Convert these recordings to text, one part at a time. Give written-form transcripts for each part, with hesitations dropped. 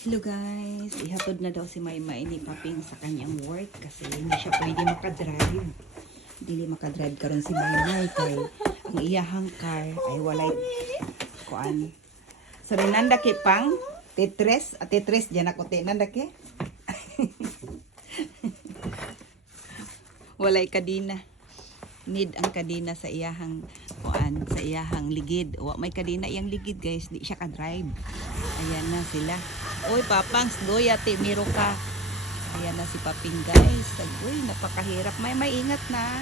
Hello guys, ihatod na daw si Maymay ni Paping sa kanyang work kasi hindi siya pwede makadrive. Dili makadrive karon si Maymay kay ang iyahang car ay walay kuan. So nanda kay pang Tetris diyan ako nanda kay. Walay kadina. Need ang kadina sa iyahang kuan, sa iyahang ligid. Wa may kadina iyang ligid guys, di siya ka-drive. Ayan na sila. Uy, Papangs, doy, ate, miro ka. Ayan na si Paping, guys. Uy, napakahirap. May ingat na.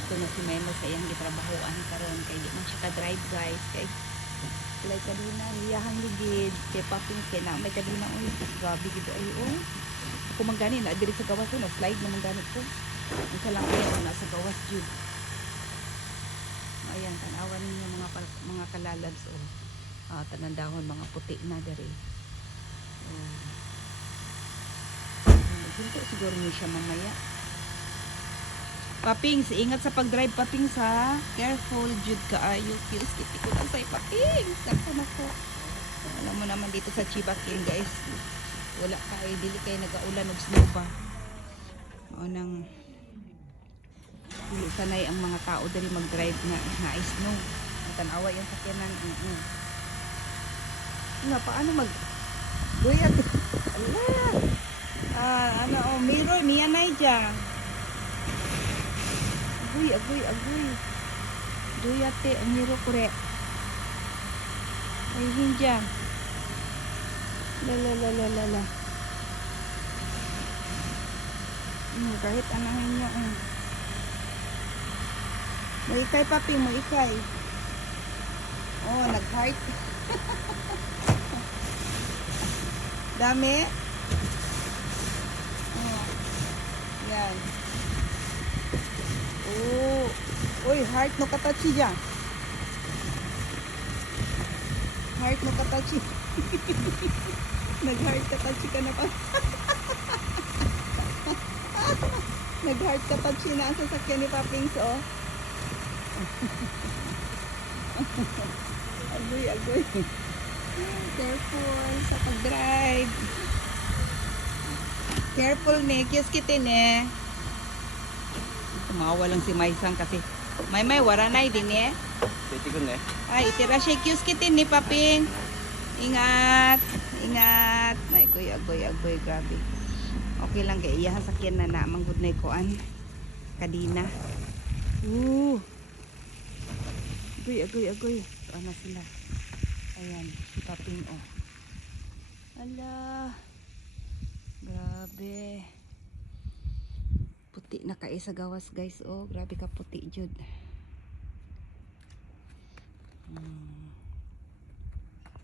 Ito na si Memo sa iyang gitrabahoan karon kay di man siya ka-drive, guys. Kay walay kadina, iyahang ligid. Kay Paping, kay na may kadina. Uy, grabe gito. Ay, oh. Kung manggani na, diri sa gawas ko, na-slide na mangganit ko. Ang kalang na sa gawas, Jude. Ayan, tanawan ninyo mga kalalabs, oh. Tanandahon mga puti na dari. Hinto siguro niyo siya mamaya. Papings, ingat sa pag-drive, Papings, ha. Careful, Jude, kaayo. Kius, ko lang sa'yo, Papings. Nako. Alam mo naman dito sa Chibakin, guys. Wala kayo, dili kayo nag-aulan og snow ba. Maunang dili sanay ang mga tao dali mag-drive na snow. Tanawa yung sakyanan. Nga, paano Guyat. Ala. Mirror, niya na dyan. Agoy. Guyate, ang mirror kore. Ay, hinja. La. Kahit anahin niya. Mo ikay, papi, mo ikay. Oh, nag-heart. Dami. Oh. Yan. Oh. Uy, heart no katachi dyan. Heart no katachi. Nag-heart katachi ka na pa. Nag-heart katachi na ang sasakyan ni Papings, oh. Agoy. Careful sa pag-drive. Careful, ne. Kiyos kitin, eh. Tumawa lang si Maysang kasi may waranay din, eh. Pwede ko na eh. Ay, itira siya. Kiyos kitin ni Paping. Ingat. Ay, agoy. Grabe. Okay lang kay iyahan sakyan na manggod na ikuan. Kadina. Agoy. Ano sila? Ayan, si Paping, oh. Ala. Grabe. Puti na kae sa gawas, guys, oh. Grabe ka puti, Jude.